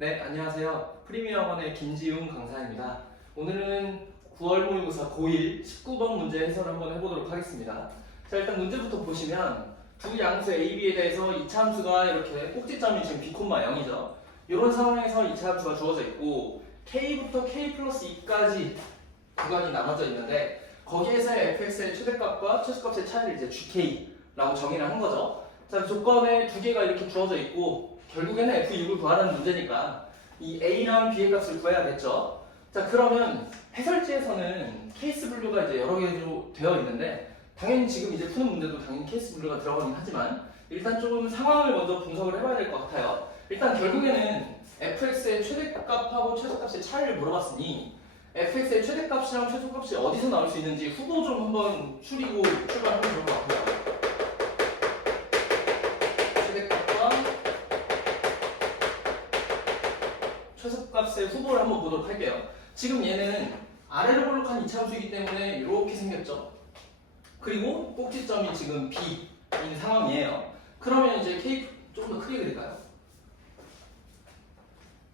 네, 안녕하세요. 프리미어원의 김지웅 강사입니다. 오늘은 9월 모의고사 고1 19번 문제 해설을 한번 해보도록 하겠습니다. 자, 일단 문제부터 보시면 두 양수 A, B에 대해서 이차 함수가 이렇게 꼭지점이 지금 B, 0이죠. 이런 상황에서 이차 함수가 주어져 있고 K부터 K 플러스 2까지 구간이 나눠져 있는데 거기에서 fx의 최대값과 최소값의 차이를 이제 GK라고 정의를 한 거죠. 자, 조건에 두 개가 이렇게 주어져 있고 결국에는 F6을 구하라는 문제니까 이 A랑 B의 값을 구해야겠죠. 자, 그러면 해설지에서는 케이스 분류가 이제 여러 개로 되어 있는데 당연히 지금 이제 푸는 문제도 당연히 케이스 분류가 들어가긴 하지만 일단 좀 상황을 먼저 분석을 해봐야 될 것 같아요. 일단 결국에는 fx의 최대값하고 최소값의 차이를 물어봤으니 fx의 최대값이랑 최소값이 어디서 나올 수 있는지 후보 좀 한번 추리고 출발하면 좋을 것 같아요. 최대값과 최소값의 후보를 한번 보도록 할게요. 지금 얘는 아래로 볼록한 이차함수이기 때문에 이렇게 생겼죠. 그리고 꼭지점이 지금 B인 상황이에요. 그러면 이제 K 조금 더 크게 그릴까요?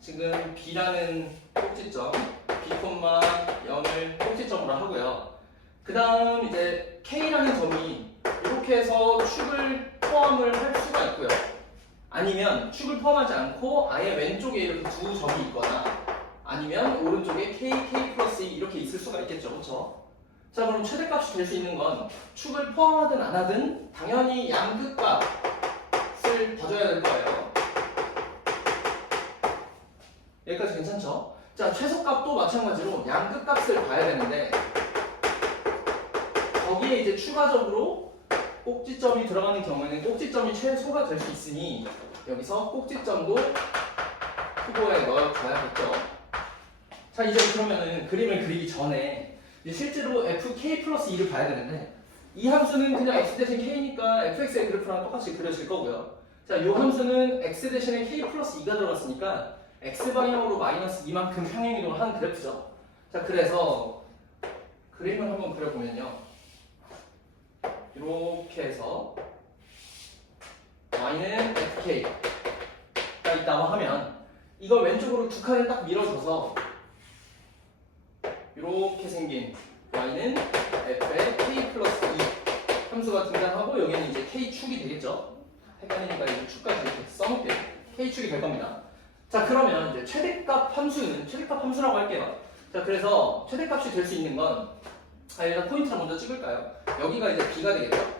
지금 B라는 꼭지점 B, 0을 꼭지점으로 하고요. 그 다음 이제 K라는 점이 이렇게 해서 축을 포함을 할 수가 있고요. 아니면 축을 포함하지 않고 아예 왼쪽에 이렇게 두 점이 있거나 아니면 오른쪽에 K, K 플러스 2 이렇게 있을 수가 있겠죠. 그렇죠? 자, 그럼 최대값이 될 수 있는 건 축을 포함하든 안 하든 당연히 양끝값을 봐줘야 될 거예요. 여기까지 괜찮죠? 자, 최소값도 마찬가지로 양끝값을 봐야 되는데 거기에 이제 추가적으로 꼭지점이 들어가는 경우에는 꼭지점이 최소가 될 수 있으니 여기서 꼭지점도 후보에 넣어줘야겠죠. 자, 이제 그러면은 그림을 그리기 전에 이제 실제로 fk 플러스 2를 봐야 되는데 이 함수는 그냥 x 대신 k니까 fx의 그래프랑 똑같이 그려질 거고요. 자, 이 함수는 x 대신에 k 플러스 2가 들어갔으니까 x방향으로 마이너스 2만큼 평행이동을 하는 그래프죠. 자, 그래서 그림을 한번 그려보면요. 이렇게 해서 y는 fk가 있다고 하면 이걸 왼쪽으로 두 칸을 딱 밀어줘서 이렇게 생긴 y는 f의 k 플러스 2 함수가 등장하고 여기는 이제 k축이 되겠죠. 헷갈리니까 이 축까지 이렇게 써놓을게요. k축이 될 겁니다. 자, 그러면 이제 최대값 함수는 최대값 함수라고 할게요. 자, 그래서 최대값이 될 수 있는 건 일단 포인트를 먼저 찍을까요? 여기가 이제 b가 되겠죠.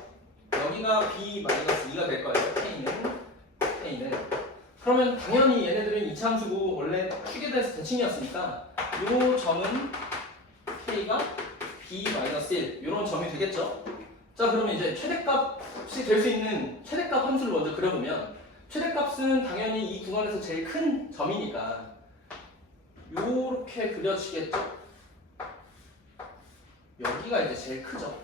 여기가 b-2가 될 거예요. k는 그러면 당연히 얘네들은 이차함수고 원래 축에 대해서 대칭이었으니까 이 점은 k가 b-1 이런 점이 되겠죠. 자, 그러면 이제 최대값이 될 수 있는 최대값 함수를 먼저 그려보면 최대값은 당연히 이 구간에서 제일 큰 점이니까 이렇게 그려지겠죠. 여기가 이제 제일 크죠.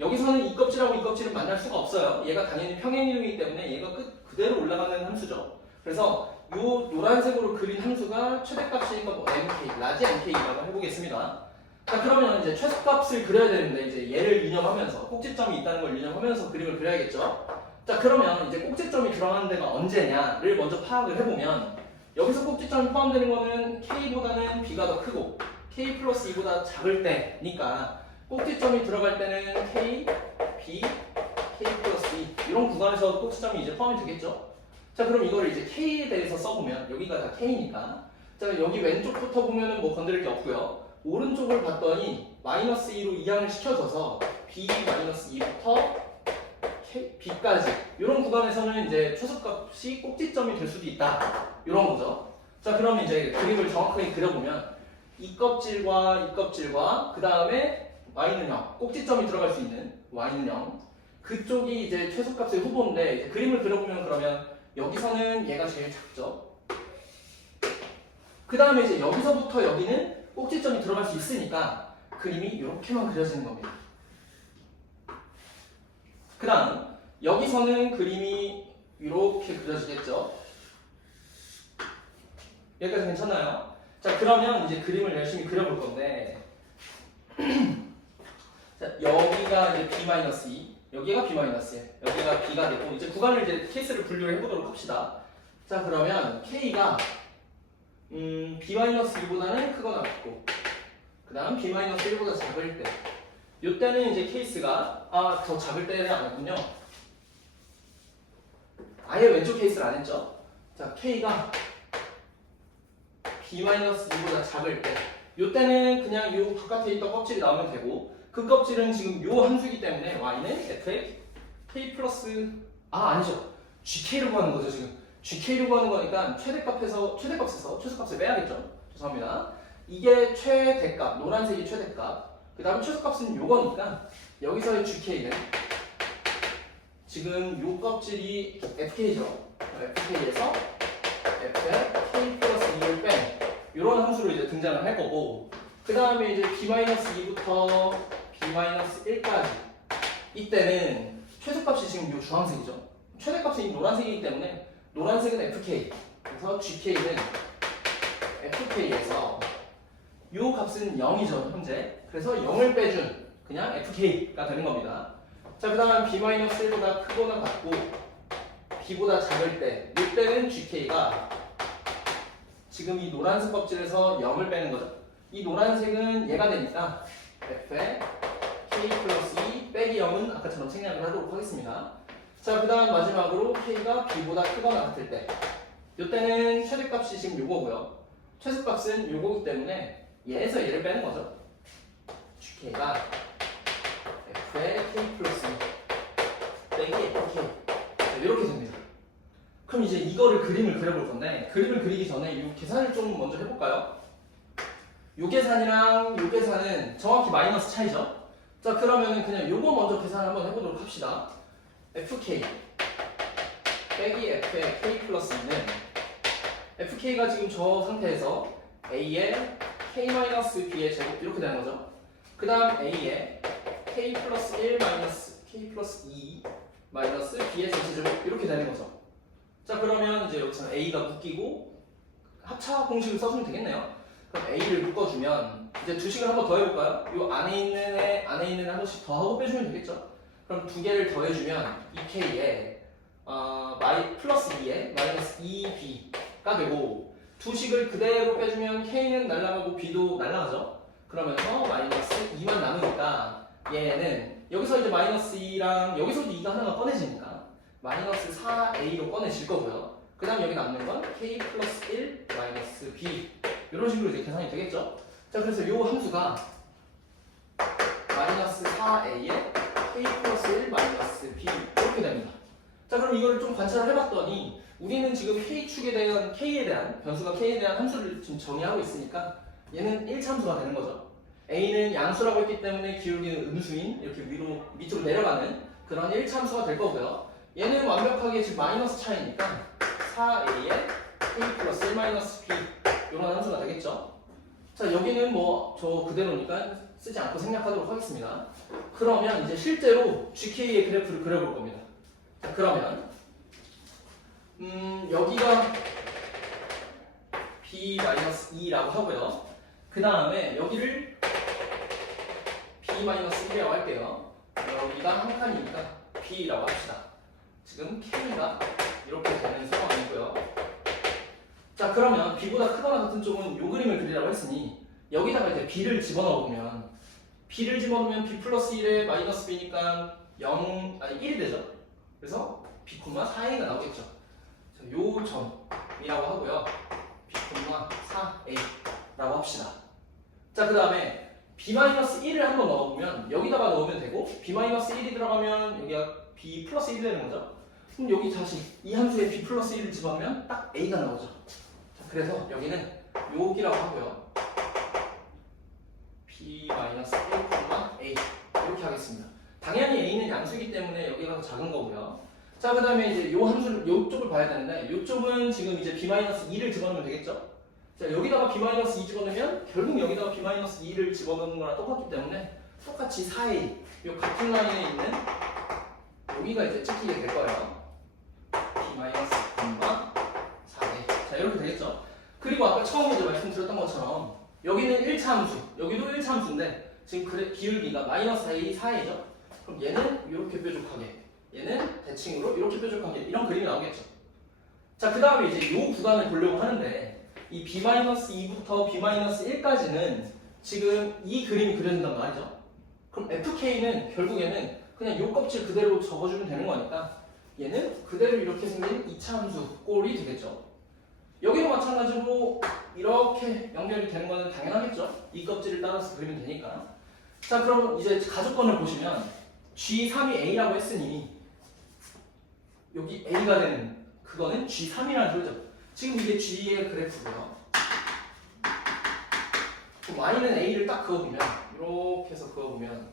여기서는 이 껍질하고 이 껍질은 만날 수가 없어요. 얘가 당연히 평행이동이기 때문에 얘가 그대로 올라가는 함수죠. 그래서 이 노란색으로 그린 함수가 최대값이니까 뭐 mk, 라지 mk라고 해보겠습니다. 자, 그러면 이제 최소값을 그려야 되는데 이제 얘를 유념하면서 꼭지점이 있다는 걸 유념하면서 그림을 그려야겠죠. 자, 그러면 이제 꼭지점이 들어가는 데가 언제냐를 먼저 파악을 해보면 여기서 꼭지점이 포함되는 거는 k보다는 b가 더 크고 k 플러스 2보다 작을 때니까 꼭지점이 들어갈 때는 k, b, k 플러스 2 이런 구간에서 꼭지점이 이제 포함이 되겠죠. 자, 그럼 이거를 이제 k에 대해서 써보면 여기가 다 k니까 자, 여기 왼쪽부터 보면은 뭐 건드릴 게 없고요. 오른쪽을 봤더니 마이너스 2로 이항을 시켜줘서 b-2부터 b까지 이런 구간에서는 이제 최소값이 꼭지점이 될 수도 있다 이런 거죠. 자, 그러면 이제 그림을 정확하게 그려보면 이 껍질과 그 다음에 y는 0 꼭지점이 들어갈 수 있는 y는 0 그쪽이 이제 최소값의 후보인데 이제 그림을 그려보면 그러면 여기서는 얘가 제일 작죠. 그 다음에 이제 여기서부터 여기는 꼭지점이 들어갈 수 있으니까 그림이 이렇게만 그려지는 겁니다. 그 다음 여기서는 그림이 이렇게 그려지겠죠. 여기까지 괜찮나요? 자, 그러면 이제 그림을 열심히 그려볼 건데 자, 여기가 이제 b-2 여기가 b-1 여기가 b가 되고 이제 구간을 이제 케이스를 분류를 해보도록 합시다. 자 그러면 K가 B-2보다는 크거나 같고 그 다음 B-1보다 작을 때 이때는 이제 케이스가 더 작을 때는 안 했군요. 아예 왼쪽 케이스를 안 했죠. 자 K가 B-2보다 작을 때 이때는 그냥 이 바깥에 있던 껍질이 나오면 되고 그 껍질은 지금 이 함수이기 때문에 y는 f의 k 플러스 아니죠. gk로 구하는 거죠 지금. gk로 구하는 거니까 최대값에서 최소값을 빼야겠죠. 죄송합니다. 이게 최대값, 노란색이 최대값. 그 다음 최소값은 요거니까 여기서의 gk는 지금 요 껍질이 fk죠. fk에서 f의 k 플러스 2를 뺀 이런 함수로 이제 등장을 할 거고 그 다음에 이제 b-2부터 b-1까지 이때는 최소값이 지금 요 주황색이죠. 최대값이 노란색이기 때문에 노란색은 fk 그래서 gk는 fk에서 요 값은 0이죠 현재. 그래서 0을 빼준 그냥 fk가 되는 겁니다. 자 그 다음 b-1보다 크거나 같고 b보다 작을 때 이때는 gk가 지금 이 노란색 껍질에서 0을 빼는 거죠. 이 노란색은 얘가 되니까 f의 k 플러스 2 빼기 0은 아까처럼 생략을 하도록 하겠습니다. 자, 그 다음 마지막으로 k가 b보다 크거나 같을 때 이때는 최대값이 지금 요거고요. 최소값은 요거기 때문에 얘에서 얘를 빼는 거죠. gk가 f의 k 플러스 2 빼기 fk 이렇게 됩니다. 그럼 이제 이거를 그림을 그려볼 건데 그림을 그리기 전에 이 계산을 좀 먼저 해볼까요? 이 계산이랑 이 계산은 정확히 마이너스 차이죠? 자 그러면은 그냥 요거 먼저 계산 한번 해보도록 합시다. fk 빼기 f의 k 플러스 2는 fk가 지금 저 상태에서 a의 k-b의 제곱 이렇게 되는 거죠. 그 다음 a의 k 플러스 1 마이너스 k 플러스 2 마이너스 b의 전체제곱 이렇게 되는 거죠. 자 그러면 이제 여기서 a가 묶이고 합차 공식을 써주면 되겠네요. 그럼 a를 묶어주면 이제 두 식을 한번 더 해볼까요? 이 안에 있는 애 한 번씩 더하고 빼주면 되겠죠. 그럼 두 개를 더해주면 2k에 플러스 2에 마이너스 2b가 되고 두 식을 그대로 빼주면 k는 날아가고 b도 날아가죠. 그러면서 마이너스 2만 남으니까 얘는 여기서 이제 마이너스 2랑 여기서도 2가 하나가 꺼내지니까 마이너스 4a로 꺼내질 거고요. 그 다음 여기 남는 건 k 플러스 1 마이너스 b 이런 식으로 이제 계산이 되겠죠. 자 그래서 이 함수가 마이너스 4a에 k 플러스 1 마이너스 b 이렇게 됩니다. 자 그럼 이거를 좀 관찰을 해봤더니 우리는 지금 k축에 대한 변수가 k에 대한 함수를 지금 정의하고 있으니까 얘는 1차함수가 되는 거죠. a는 양수라고 했기 때문에 기울기는 음수인 이렇게 밑으로 내려가는 그런 1차함수가 될 거고요. 얘는 완벽하게 지금 마이너스 차이니까 4a에 k 플러스 1 마이너스 b 이런 함수가 되겠죠. 자 여기는 뭐 저 그대로니까 쓰지 않고 생략하도록 하겠습니다. 그러면 이제 실제로 GK의 그래프를 그려볼 겁니다. 자 그러면 여기가 b-2라고 하고요. 그 다음에 여기를 b-1이라고 할게요. 여기가 한 칸이니까 b라고 합시다. 지금 k가 이렇게 되는 상황이고요. 자 그러면 b보다 크거나 같은 쪽은 이 그림을 그리라고 했으니 여기다가 이제 b를 집어넣으면 b 플러스 1에 마이너스 b니까 1이 되죠. 그래서 b, 4a가 나오겠죠. 자, 요 점이라고 하고요. b, 4a라고 합시다. 자 그 다음에 b-1을 한번 넣어보면 여기다가 넣으면 되고 b-1이 들어가면 여기가 b 플러스 1이 되는 거죠. 그럼 여기 다시 이 함수에 b 플러스 1을 집어넣으면 딱 a가 나오죠. 자, 그래서 여기는 여기라고 하고요. b-1, a 이렇게 하겠습니다. 당연히 a는 양수이기 때문에 여기가 더 작은 거고요. 자 그 다음에 이제 요 함수를 요쪽을 봐야 되는데 요쪽은 지금 이제 b-2를 집어넣으면 되겠죠. 자 여기다가 b-2 집어넣으면 결국 여기다가 b-2를 집어넣는 거랑 똑같기 때문에 똑같이 4a 요 같은 라인에 있는 여기가 이제 찍히게 될 거예요. b-4a 자 이렇게 되겠죠. 그리고 아까 처음에 이제 말씀드렸던 것처럼 여기는 1차 함수 여기도 1차 함수인데 지금 기울기가 마이너스 4a죠. 그럼 얘는 이렇게 뾰족하게 얘는 대칭으로 이렇게 뾰족하게 이런 그림이 나오겠죠. 자, 그 다음에 이제 이 구간을 보려고 하는데 이 b-2부터 b-1까지는 지금 이 그림이 그려진단 말이죠. 그럼 fk는 결국에는 그냥 요 껍질 그대로 적어주면 되는 거니까 얘는 그대로 이렇게 생긴 2차 함수 꼴이 되겠죠. 여기도 마찬가지로 이렇게 연결이 되는 거는 당연하겠죠. 이 껍질을 따라서 그리면 되니까. 자, 그럼 이제 가족권을 보시면 G3이 A라고 했으니 여기 A가 되는 그거는 G3이라는 소리죠. 지금 이게 G의 그래프고요. Y는 A를 딱 그어보면 이렇게 해서 그어보면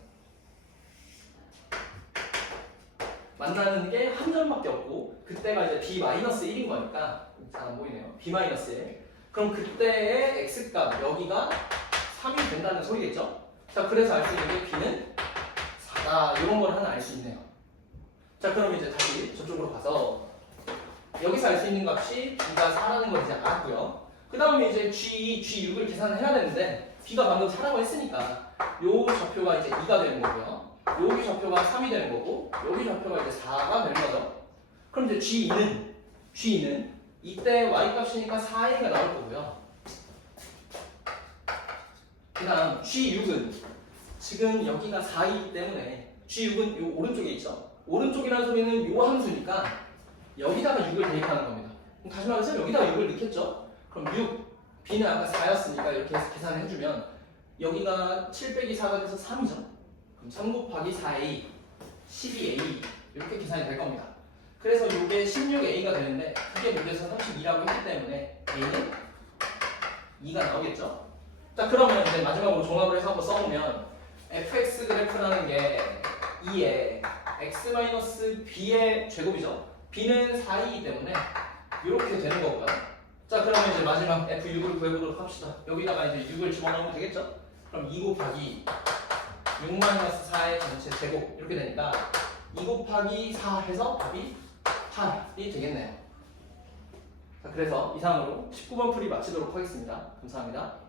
만나는 게 한 점밖에 없고 그때가 이제 B-1인 거니까 잘 안 보이네요. B-1 그럼 그때의 X값 여기가 3이 된다는 소리겠죠? 자, 그래서 알 수 있는 게 B는 4다 이런 걸 하나 알 수 있네요. 자, 그럼 이제 다시 저쪽으로 가서 여기서 알 수 있는 값이 B가 4라는 걸 이제 알았고요. 그 다음에 이제 G2, G6을 계산을 해야 되는데 B가 방금 4라고 했으니까 요 좌표가 이제 2가 되는 거고요. 여기 좌표가 3이 되는 거고 여기 좌표가 이제 4가 되는 거죠. 그럼 이제 G2는 이때 Y값이니까 4A가 나올 거고요. 그 다음 G6은 지금 여기가 4이기 때문에 G6은 요 오른쪽에 있죠. 오른쪽이라는 소리는 요 함수니까 여기다가 6을 대입하는 겁니다. 그럼 다시 말해서 여기다가 6을 넣겠죠. 그럼 6, B는 아까 4였으니까 이렇게 해서 계산을 해주면 여기가 7 빼기 4가 돼서 3이죠. 그럼 3 곱하기 4A, 12A 이렇게 계산이 될 겁니다. 그래서 이게 16A가 되는데 그게 문제에서 32라고 했기 때문에 A는 2가 나오겠죠. 자, 그러면 이제 마지막으로 종합을 해서 한번 써보면 fx 그래프라는 게 2의 x-b의 제곱이죠. b는 4이기 때문에 이렇게 되는 거고요. 자, 그러면 이제 마지막 f6을 구해보도록 합시다. 여기다가 이제 6을 집어넣으면 되겠죠. 그럼 2 곱하기 6-4의 전체 제곱 이렇게 되니까 2 곱하기 4 해서 답이 8이 되겠네요. 자, 그래서 이상으로 19번 풀이 마치도록 하겠습니다. 감사합니다.